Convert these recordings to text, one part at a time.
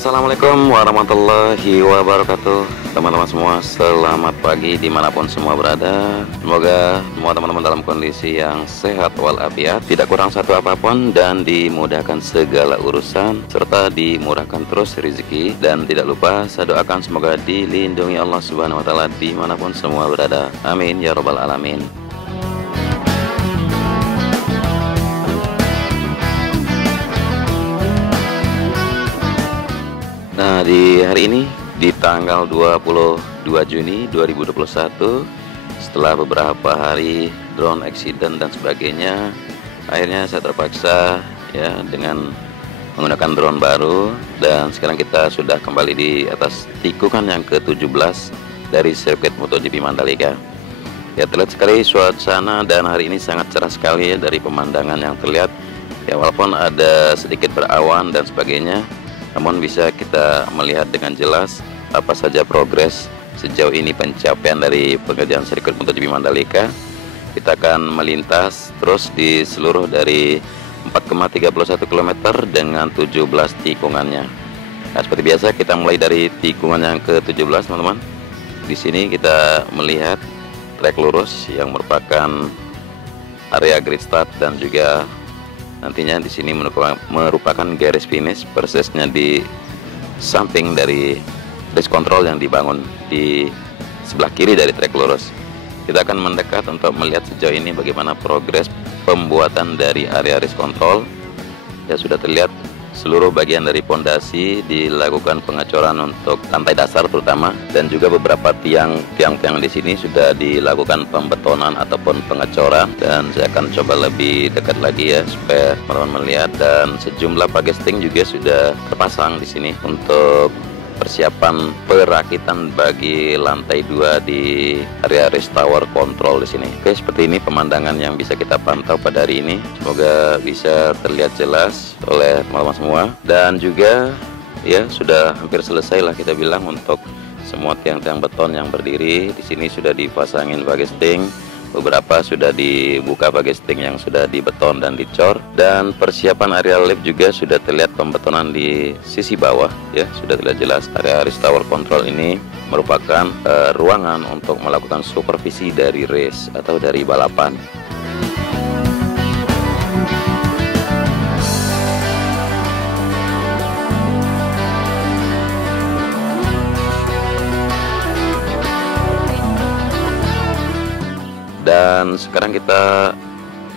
Assalamualaikum warahmatullahi wabarakatuh. Teman-teman semua, selamat pagi dimanapun semua berada. Semoga semua teman-teman dalam kondisi yang sehat walafiat, tidak kurang satu apapun, dan dimudahkan segala urusan, serta dimurahkan terus rezeki. Dan tidak lupa saya doakan semoga dilindungi Allah Subhanahu wa Ta'ala dimanapun semua berada. Amin ya robbal alamin. Nah, di hari ini, di tanggal 22 Juni 2021, setelah beberapa hari drone accident dan sebagainya, akhirnya saya terpaksa ya dengan menggunakan drone baru, dan sekarang kita sudah kembali di atas tikungan yang ke-17 dari sirkuit MotoGP Mandalika. Ya, terlihat sekali suasana dan hari ini sangat cerah sekali ya dari pemandangan yang terlihat. Ya, walaupun ada sedikit berawan dan sebagainya, namun bisa kita melihat dengan jelas apa saja progres sejauh ini pencapaian dari pekerjaan sirkuit MotoGP Mandalika. Kita akan melintas terus di seluruh dari 4,31 km dengan 17 tikungannya. Nah, seperti biasa kita mulai dari tikungan yang ke-17, teman-teman. Di sini kita melihat trek lurus yang merupakan area grid start, dan juga nantinya di sini merupakan garis finish, persisnya di samping dari race control yang dibangun di sebelah kiri dari trek lurus. Kita akan mendekat untuk melihat sejauh ini bagaimana progres pembuatan dari area race control. Ya, sudah terlihat seluruh bagian dari pondasi dilakukan pengecoran untuk lantai dasar terutama, dan juga beberapa tiang-tiang di sini sudah dilakukan pembetonan ataupun pengecoran. Dan saya akan coba lebih dekat lagi ya supaya teman-teman melihat, dan sejumlah pagesting juga sudah terpasang di sini untuk persiapan perakitan bagi lantai 2 di area race tower control di sini. Oke, seperti ini pemandangan yang bisa kita pantau pada hari ini. Semoga bisa terlihat jelas oleh teman-teman semua, dan juga ya sudah hampir selesai lah kita bilang untuk semua tiang-tiang beton yang berdiri. Di sini sudah dipasangin pagesting, beberapa sudah dibuka pagesting yang sudah dibeton dan dicor, dan persiapan area lift juga sudah terlihat pembetonan di sisi bawah ya, sudah terlihat jelas. Area race tower control ini merupakan ruangan untuk melakukan supervisi dari race atau dari balapan. Dan sekarang kita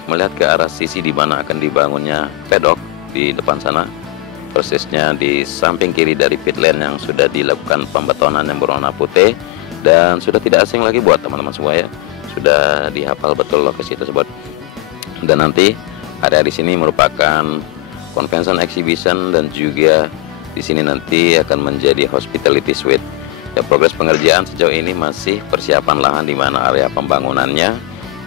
melihat ke arah sisi di mana akan dibangunnya pedok di depan sana, persisnya di samping kiri dari pit lane yang sudah dilakukan pembetonan yang berwarna putih, dan sudah tidak asing lagi buat teman-teman semua ya, sudah dihafal betul lokasi tersebut. Dan nanti area di sini merupakan convention exhibition, dan juga di sini nanti akan menjadi hospitality suite. Ya, progres pengerjaan sejauh ini masih persiapan lahan di mana area pembangunannya,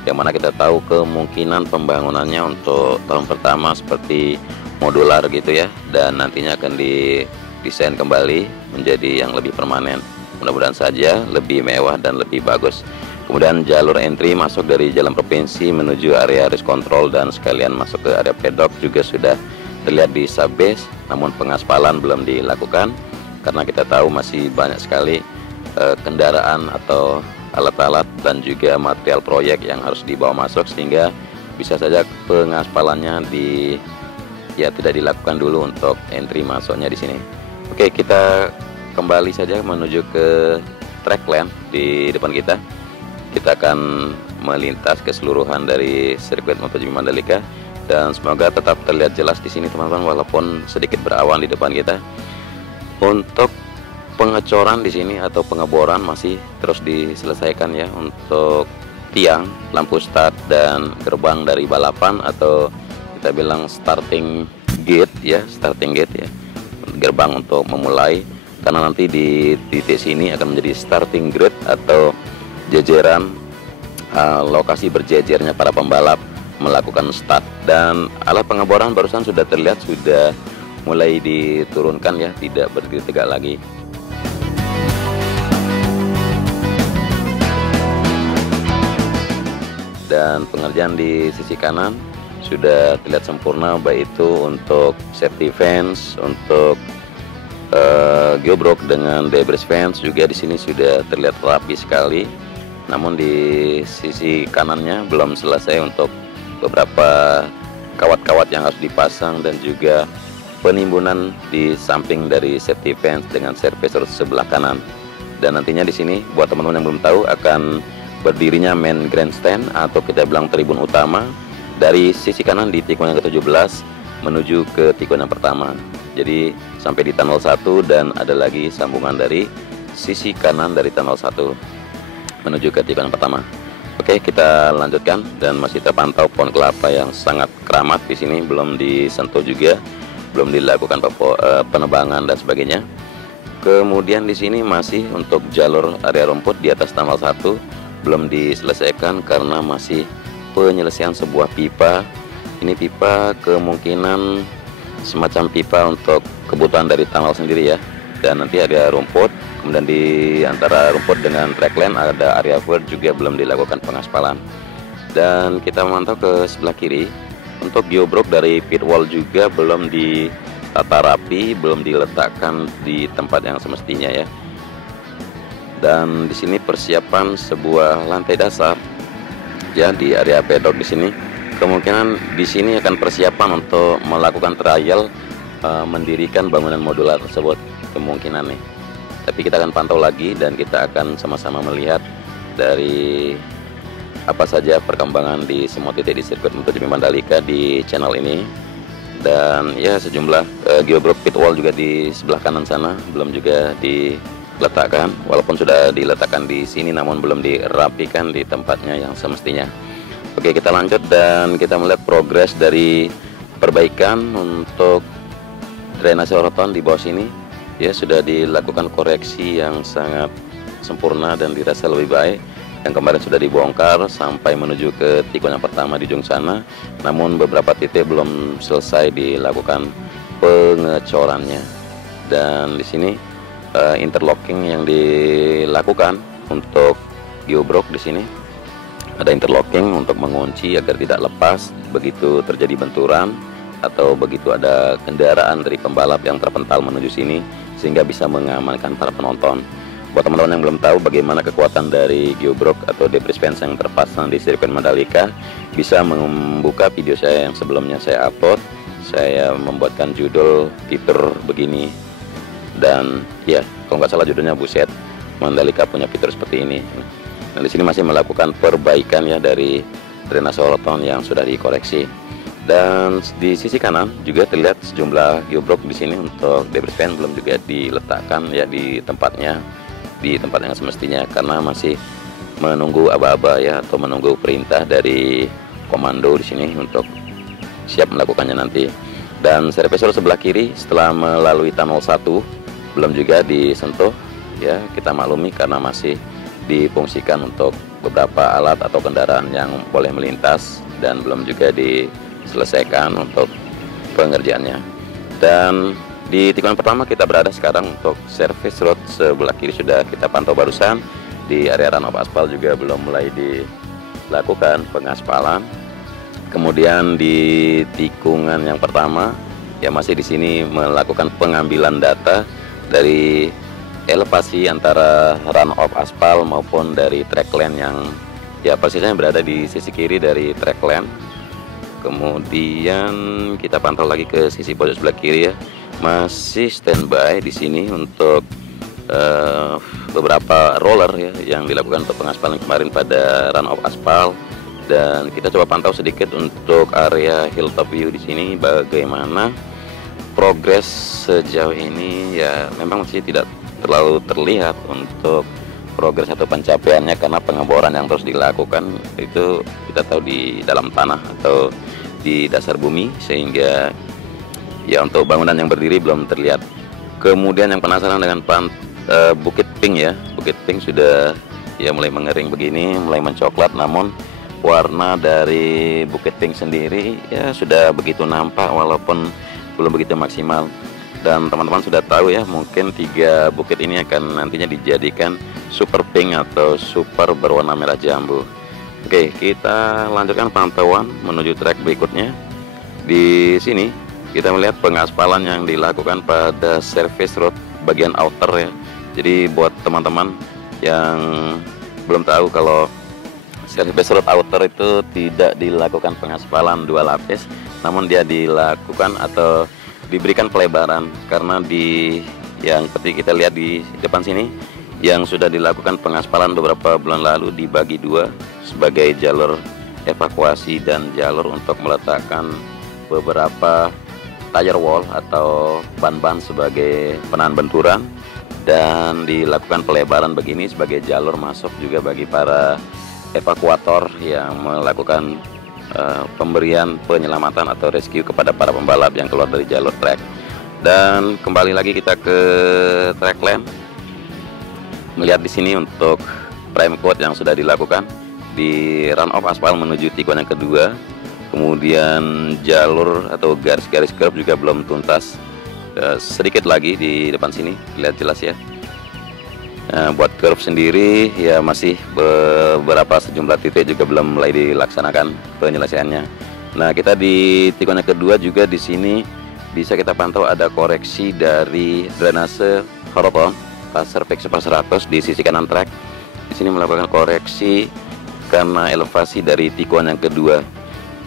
yang mana kita tahu kemungkinan pembangunannya untuk tahun pertama seperti modular gitu ya, dan nantinya akan didesain kembali menjadi yang lebih permanen. Mudah-mudahan saja lebih mewah dan lebih bagus. Kemudian jalur entry masuk dari jalan provinsi menuju area race control dan sekalian masuk ke area pedok juga sudah terlihat di subbase, namun pengaspalan belum dilakukan karena kita tahu masih banyak sekali kendaraan atau alat-alat dan juga material proyek yang harus dibawa masuk, sehingga bisa saja pengaspalannya tidak dilakukan dulu untuk entry masuknya di sini. Oke, kita kembali saja menuju ke track lane di depan kita. Kita akan melintas keseluruhan dari sirkuit MotoGP Mandalika, dan semoga tetap terlihat jelas di sini teman-teman, walaupun sedikit berawan di depan kita. Untuk pengecoran di sini atau pengeboran masih terus diselesaikan ya, untuk tiang, lampu start, dan gerbang dari balapan atau kita bilang starting gate ya, gerbang untuk memulai, karena nanti di titik sini akan menjadi starting grid atau jajaran lokasi berjejernya para pembalap melakukan start. Dan alat pengeboran barusan sudah terlihat sudah mulai diturunkan ya, tidak berdiri tegak lagi. Dan pengerjaan di sisi kanan sudah terlihat sempurna, baik itu untuk safety fence, untuk geobrok dengan debris fence juga di sini sudah terlihat rapi sekali. Namun di sisi kanannya belum selesai untuk beberapa kawat-kawat yang harus dipasang dan juga penimbunan di samping dari safety fence dengan servicer sebelah kanan. Dan nantinya di sini buat teman-teman yang belum tahu akan berdirinya main grandstand atau kita bilang tribun utama dari sisi kanan di tikungan yang ke-17 menuju ke tikungan yang pertama. Jadi sampai di tunnel 1 dan ada lagi sambungan dari sisi kanan dari tunnel 1 menuju ke tikungan pertama. Oke, kita lanjutkan dan masih terpantau pohon kelapa yang sangat keramat di sini, belum disentuh juga, belum dilakukan penebangan dan sebagainya. Kemudian di sini masih untuk jalur area rumput di atas tunnel 1 belum diselesaikan karena masih penyelesaian sebuah pipa. Ini pipa kemungkinan semacam pipa untuk kebutuhan dari tunnel sendiri ya. Dan nanti ada rumput, kemudian di antara rumput dengan trackland ada area vert juga belum dilakukan pengaspalan. Dan kita memantau ke sebelah kiri untuk geobrok dari pit wall juga belum ditata rapi, belum diletakkan di tempat yang semestinya ya. Dan di sini persiapan sebuah lantai dasar ya di area pedok di sini. Kemungkinan di sini akan persiapan untuk melakukan trial mendirikan bangunan modular tersebut kemungkinan nih. Tapi kita akan pantau lagi dan kita akan sama-sama melihat dari apa saja perkembangan di semua titik di sirkuit MotoGP Mandalika di channel ini. Dan ya sejumlah geobrok pit wall juga di sebelah kanan sana belum juga diletakkan, walaupun sudah diletakkan di sini namun belum dirapikan di tempatnya yang semestinya. Oke, kita lanjut dan kita melihat progres dari perbaikan untuk drainase roton di bawah sini ya, sudah dilakukan koreksi yang sangat sempurna dan dirasa lebih baik. Yang kemarin sudah dibongkar sampai menuju ke tikungan yang pertama di ujung sana, namun beberapa titik belum selesai dilakukan pengecorannya. Dan di sini interlocking yang dilakukan untuk geobrok di sini ada interlocking untuk mengunci agar tidak lepas begitu terjadi benturan atau begitu ada kendaraan dari pembalap yang terpental menuju sini, sehingga bisa mengamankan para penonton. Buat teman-teman yang belum tahu bagaimana kekuatan dari geobrok atau debris fence yang terpasang di sirkuit Mandalika, bisa membuka video saya yang sebelumnya saya upload. Saya membuatkan judul fitur begini, dan ya kalau nggak salah judulnya buset, Mandalika punya fitur seperti ini. Dan di sini masih melakukan perbaikan ya dari drainase roton yang sudah dikoreksi. Dan di sisi kanan juga terlihat sejumlah geobrok di sini untuk debris fence belum juga diletakkan ya di tempatnya, di tempat yang semestinya, karena masih menunggu aba-aba ya atau menunggu perintah dari komando di sini untuk siap melakukannya nanti. Dan servicer sebelah kiri setelah melalui tunnel 1 belum juga disentuh ya, kita maklumi karena masih difungsikan untuk beberapa alat atau kendaraan yang boleh melintas dan belum juga diselesaikan untuk pengerjaannya. Dan di tikungan pertama kita berada sekarang untuk service road sebelah kiri sudah kita pantau barusan. Di area runoff aspal juga belum mulai dilakukan pengaspalan. Kemudian di tikungan yang pertama ya masih di sini melakukan pengambilan data dari elevasi antara runoff aspal maupun dari trackland yang ya persisnya berada di sisi kiri dari trackland. Kemudian kita pantau lagi ke sisi pojok sebelah kiri ya, masih standby di sini untuk beberapa roller ya yang dilakukan untuk pengaspalan kemarin pada runoff aspal. Dan kita coba pantau sedikit untuk area hilltop view di sini bagaimana progres sejauh ini. Ya memang masih tidak terlalu terlihat untuk progres atau pencapaiannya karena pengeboran yang terus dilakukan itu kita tahu di dalam tanah atau di dasar bumi, sehingga ya untuk bangunan yang berdiri belum terlihat. Kemudian yang penasaran dengan Bukit Pink ya, Bukit Pink sudah ya mulai mengering begini, mulai mencoklat, namun warna dari Bukit Pink sendiri ya sudah begitu nampak walaupun belum begitu maksimal. Dan teman-teman sudah tahu ya, mungkin 3 bukit ini akan nantinya dijadikan super pink atau super berwarna merah jambu. Oke, kita lanjutkan pantauan menuju trek berikutnya. Di sini kita melihat pengaspalan yang dilakukan pada service road bagian outer ya. Jadi buat teman-teman yang belum tahu, kalau service road outer itu tidak dilakukan pengaspalan 2 lapis, namun dia dilakukan atau diberikan pelebaran, karena di yang seperti kita lihat di depan sini yang sudah dilakukan pengaspalan beberapa bulan lalu dibagi 2 sebagai jalur evakuasi dan jalur untuk meletakkan beberapa tire wall atau ban-ban sebagai penahan benturan, dan dilakukan pelebaran begini sebagai jalur masuk juga bagi para evakuator yang melakukan pemberian penyelamatan atau rescue kepada para pembalap yang keluar dari jalur trek. Dan kembali lagi kita ke track lane, melihat di sini untuk prime coat yang sudah dilakukan di run off aspal menuju tikungan yang kedua. Kemudian jalur atau garis-garis curve juga belum tuntas, sedikit lagi di depan sini lihat jelas ya. Nah, buat curve sendiri ya masih beberapa sejumlah titik juga belum mulai dilaksanakan penyelesaiannya. Nah, kita di tikungan yang kedua juga di sini bisa kita pantau ada koreksi dari drainase horizontal pasar fix super 100 di sisi kanan trek. Di sini melakukan koreksi karena elevasi dari tikungan yang kedua.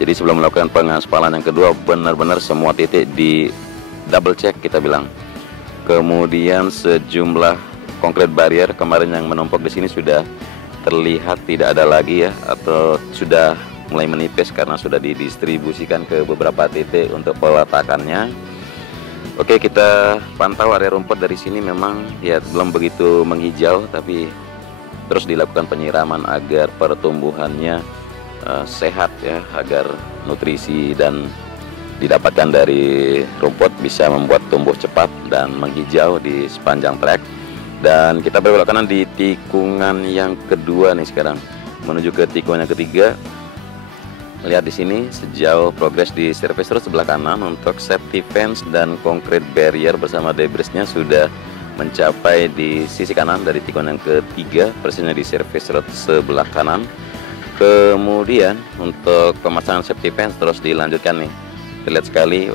Jadi sebelum melakukan pengaspalan yang kedua, benar-benar semua titik di double check kita bilang. Kemudian sejumlah konkret barrier kemarin yang menumpuk di sini sudah terlihat tidak ada lagi ya, atau sudah mulai menipis karena sudah didistribusikan ke beberapa titik untuk peletakannya. Oke, kita pantau area rumput dari sini, memang ya belum begitu menghijau, tapi terus dilakukan penyiraman agar pertumbuhannya sehat ya, agar nutrisi dan didapatkan dari rumput bisa membuat tumbuh cepat dan menghijau di sepanjang trek. Dan kita berbelok kanan di tikungan yang kedua nih sekarang menuju ke tikungan yang ketiga. Lihat di sini sejauh progres di service road sebelah kanan untuk safety fence dan concrete barrier bersama debrisnya sudah mencapai di sisi kanan dari tikungan yang ketiga, persisnya di service road sebelah kanan. Kemudian untuk pemasangan safety fence terus dilanjutkan nih. Terlihat sekali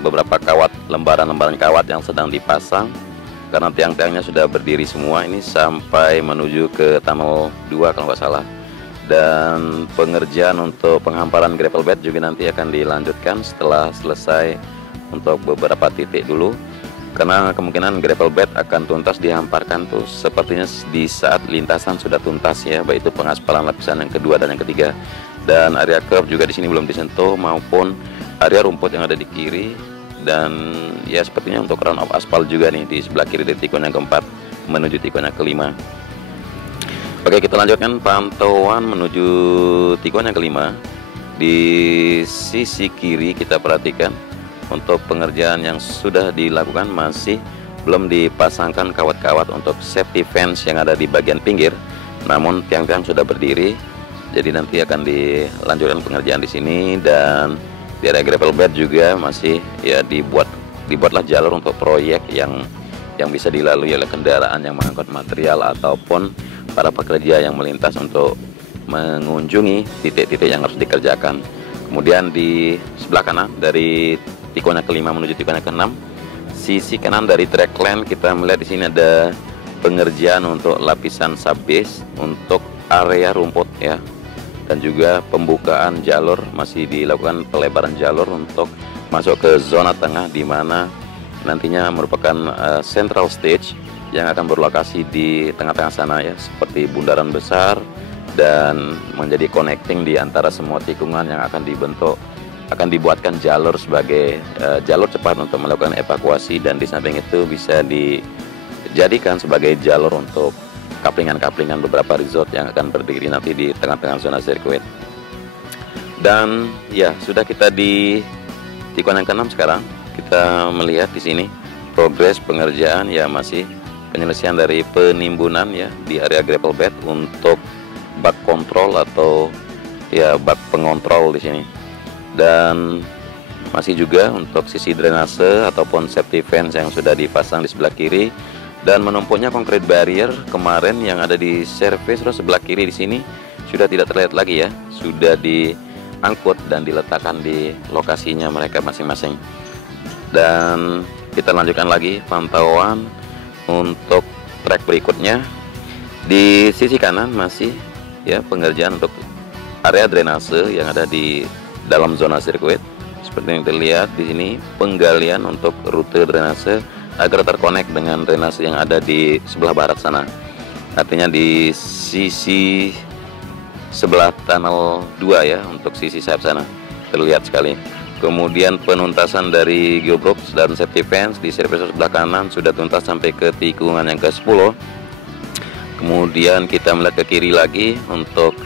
beberapa kawat, lembaran-lembaran kawat yang sedang dipasang, karena tiang-tiangnya sudah berdiri semua ini sampai menuju ke tunnel 2 kalau nggak salah. Dan pengerjaan untuk penghamparan gravel bed juga nanti akan dilanjutkan setelah selesai untuk beberapa titik dulu, karena kemungkinan gravel bed akan tuntas dihamparkan tuh sepertinya di saat lintasan sudah tuntas ya, baik itu pengaspalan lapisan yang kedua dan yang ketiga. Dan area curve juga di sini belum disentuh, maupun area rumput yang ada di kiri. Dan ya sepertinya untuk run off aspal juga nih di sebelah kiri dari tikungan yang keempat menuju tikungan yang kelima. Oke, kita lanjutkan pantauan menuju tikungan yang kelima. Di sisi kiri kita perhatikan untuk pengerjaan yang sudah dilakukan masih belum dipasangkan kawat-kawat untuk safety fence yang ada di bagian pinggir, namun tiang-tiang sudah berdiri. Jadi nanti akan dilanjutkan pengerjaan di sini. Dan di area gravel bed juga masih ya dibuatlah jalur untuk proyek yang bisa dilalui oleh kendaraan yang mengangkut material ataupun para pekerja yang melintas untuk mengunjungi titik-titik yang harus dikerjakan. Kemudian di sebelah kanan dari tikungan kelima menuju tikungan ke-6, sisi kanan dari track lane kita melihat di sini ada pengerjaan untuk lapisan subbase untuk area rumput ya. Dan juga pembukaan jalur, masih dilakukan pelebaran jalur untuk masuk ke zona tengah, di mana nantinya merupakan central stage yang akan berlokasi di tengah-tengah sana ya, seperti bundaran besar, dan menjadi connecting di antara semua tikungan yang akan dibentuk. Akan dibuatkan jalur sebagai jalur cepat untuk melakukan evakuasi, dan di samping itu bisa dijadikan sebagai jalur untuk kaplingan-kaplingan beberapa resort yang akan berdiri nanti di tengah-tengah zona sirkuit. Dan ya sudah, kita di tikungan yang ke-6 sekarang. Kita melihat di sini progres pengerjaan ya, masih penyelesaian dari penimbunan ya di area gravel bed untuk bak kontrol atau ya bak pengontrol di sini. Dan masih juga untuk sisi drainase ataupun safety fence yang sudah dipasang di sebelah kiri. Dan menumpuknya concrete barrier kemarin yang ada di service road sebelah kiri di sini sudah tidak terlihat lagi ya, sudah diangkut dan diletakkan di lokasinya mereka masing-masing. Dan kita lanjutkan lagi pantauan untuk trek berikutnya. Di sisi kanan masih ya pengerjaan untuk area drainase yang ada di dalam zona sirkuit. Seperti yang terlihat di sini, penggalian untuk rute drainase agar terkonek dengan drainase yang ada di sebelah barat sana. Artinya di sisi sebelah tunnel 2 ya, untuk sisi sayap sana terlihat sekali. Kemudian penuntasan dari geobrok dan safety fence di service sebelah kanan sudah tuntas sampai ke tikungan yang ke-10. Kemudian kita melihat ke kiri lagi, untuk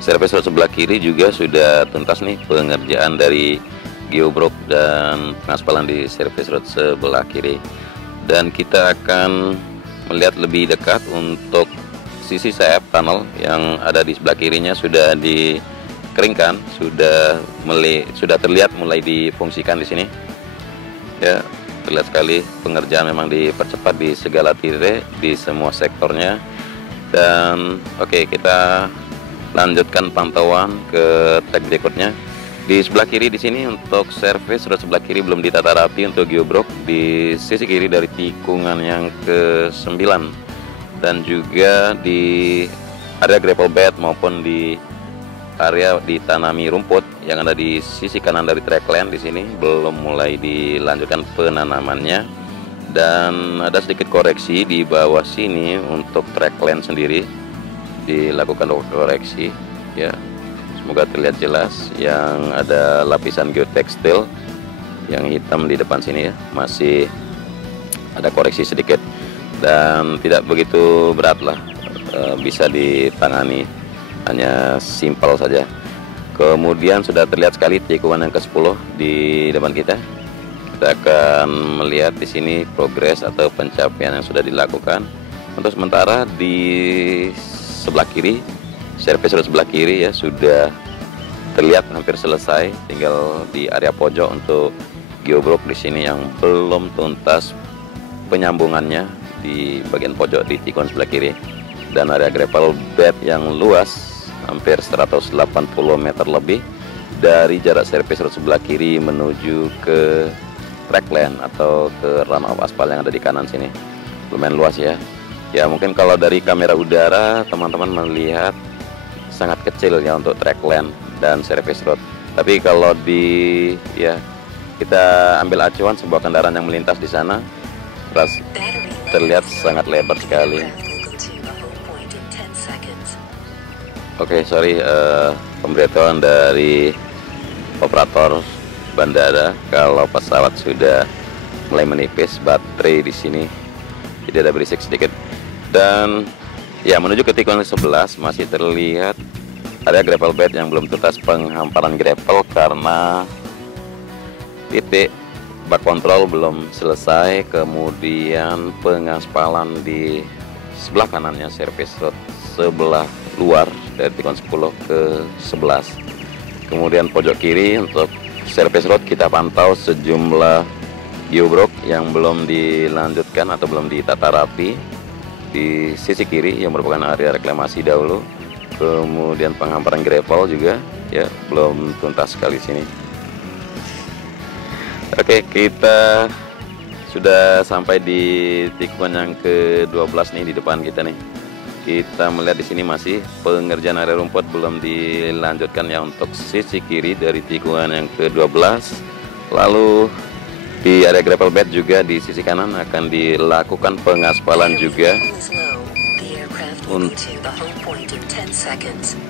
service road sebelah kiri juga sudah tuntas nih pengerjaan dari geobrok dan pengaspalan di service road sebelah kiri. Dan kita akan melihat lebih dekat untuk sisi sayap tunnel yang ada di sebelah kirinya sudah dikeringkan, sudah terlihat mulai difungsikan di sini. Ya, terlihat sekali pengerjaan memang dipercepat di segala titik di semua sektornya. Dan oke, kita lanjutkan pantauan ke trek berikutnya. Di sebelah kiri di sini untuk service road sebelah kiri belum ditata rapi untuk geobrok di sisi kiri dari tikungan yang ke-9, dan juga di area gravel bed maupun di area ditanami rumput yang ada di sisi kanan dari track lane di sini belum mulai dilanjutkan penanamannya. Dan ada sedikit koreksi di bawah sini untuk track lane sendiri dilakukan koreksi ya, semoga terlihat jelas. Yang ada lapisan geotekstil yang hitam di depan sini ya, masih ada koreksi sedikit dan tidak begitu berat lah, bisa ditangani, hanya simpel saja. Kemudian sudah terlihat sekali tikungan yang ke-10 di depan kita. Kita akan melihat di sini progres atau pencapaian yang sudah dilakukan. Untuk sementara di sebelah kiri, service road sebelah kiri ya sudah terlihat hampir selesai. Tinggal di area pojok untuk geobrok di sini yang belum tuntas penyambungannya di bagian pojok di tikungan sebelah kiri. Dan area gravel bed yang luas hampir 180 meter lebih dari jarak service road sebelah kiri menuju ke track lane atau ke runoff aspal yang ada di kanan sini. Lumayan luas ya. Ya mungkin kalau dari kamera udara teman-teman melihat sangat kecil ya untuk track lane dan service road. Tapi kalau kita ambil acuan sebuah kendaraan yang melintas di sana, terlihat sangat lebar sekali. Oke, sorry, pemberitahuan dari operator bandara kalau pesawat sudah mulai menipis baterai di sini, jadi ada berisik sedikit. Dan ya menuju ke tikungan 11 masih terlihat area gravel bed yang belum tuntas penghamparan gravel karena titik bak kontrol belum selesai. Kemudian pengaspalan di sebelah kanannya service road sebelah luar dari tikungan 10 ke 11. Kemudian pojok kiri untuk service road kita pantau sejumlah geobrok yang belum dilanjutkan atau belum ditata rapi di sisi kiri yang merupakan area reklamasi dahulu. Kemudian penghamparan gravel juga ya belum tuntas sekali sini. Oke, kita sudah sampai di tikungan yang ke-12 nih di depan kita nih. Kita melihat di sini masih pengerjaan area rumput belum dilanjutkan ya untuk sisi kiri dari tikungan yang ke-12. Lalu di area gravel bed juga di sisi kanan akan dilakukan pengaspalan juga.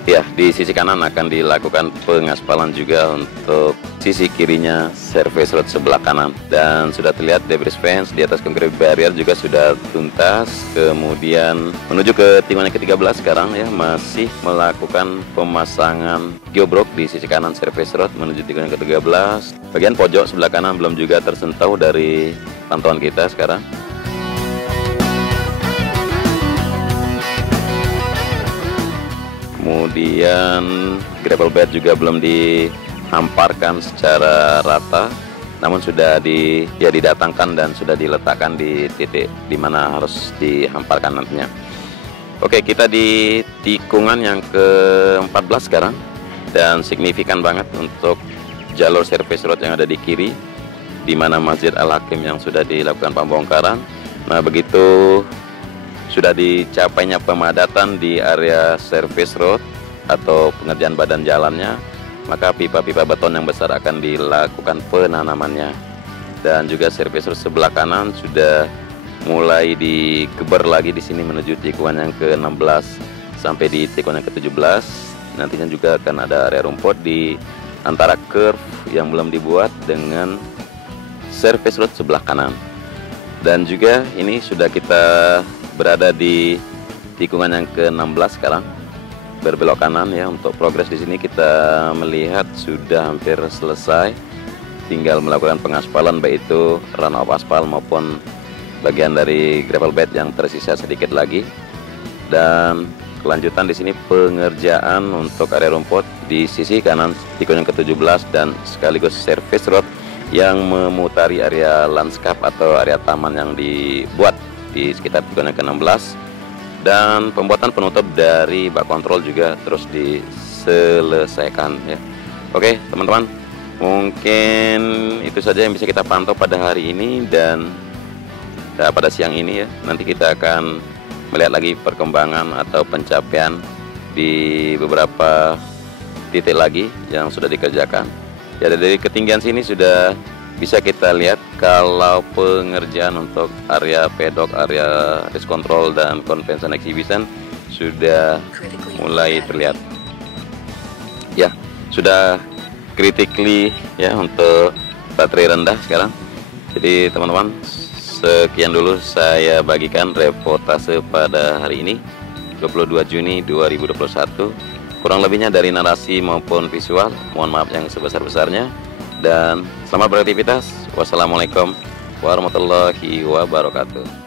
Ya, di sisi kanan akan dilakukan pengaspalan juga untuk sisi kirinya service road sebelah kanan. Dan sudah terlihat debris fence di atas concrete barrier juga sudah tuntas. Kemudian menuju ke tikungan yang ke-13 sekarang ya, masih melakukan pemasangan geobrok di sisi kanan service road menuju tikungan yang ke-13. Bagian pojok sebelah kanan belum juga tersentuh dari pantauan kita sekarang. Kemudian gravel bed juga belum dihamparkan secara rata, namun sudah didatangkan dan sudah diletakkan di titik di mana harus dihamparkan nantinya. Oke, kita di tikungan yang ke-14 sekarang, dan signifikan banget untuk jalur service road yang ada di kiri. di mana Masjid Al-Hakim yang sudah dilakukan pembongkaran. Nah, begitu sudah dicapainya pemadatan di area service road atau pengerjaan badan jalannya, maka pipa-pipa beton yang besar akan dilakukan penanamannya. Dan juga service road sebelah kanan sudah mulai dikeber lagi di sini menuju tikungan yang ke-16 sampai di tikungan yang ke-17. Nantinya juga akan ada area rumput di antara curve yang belum dibuat dengan service road sebelah kanan. Dan juga ini sudah kita berada di tikungan yang ke-16 sekarang, berbelok kanan ya. Untuk progres di sini kita melihat sudah hampir selesai, tinggal melakukan pengaspalan baik itu runoff aspal maupun bagian dari gravel bed yang tersisa sedikit lagi. Dan kelanjutan di sini pengerjaan untuk area rumput di sisi kanan tikungan yang ke-17 dan sekaligus service road yang memutari area landscape atau area taman yang dibuat di sekitar tikungan yang ke-16. Dan pembuatan penutup dari bak kontrol juga terus diselesaikan ya. Oke teman-teman, mungkin itu saja yang bisa kita pantau pada hari ini dan pada siang ini ya. Nanti kita akan melihat lagi perkembangan atau pencapaian di beberapa titik lagi yang sudah dikerjakan ya. Dari ketinggian sini sudah bisa kita lihat kalau pengerjaan untuk area pedok, area race control dan convention exhibition sudah mulai terlihat ya. Sudah critically ya untuk baterai rendah sekarang. Jadi teman-teman, sekian dulu saya bagikan reportase pada hari ini 22 Juni 2021. Kurang lebihnya dari narasi maupun visual, mohon maaf yang sebesar-besarnya. Dan selamat beraktivitas. Wassalamualaikum warahmatullahi wabarakatuh.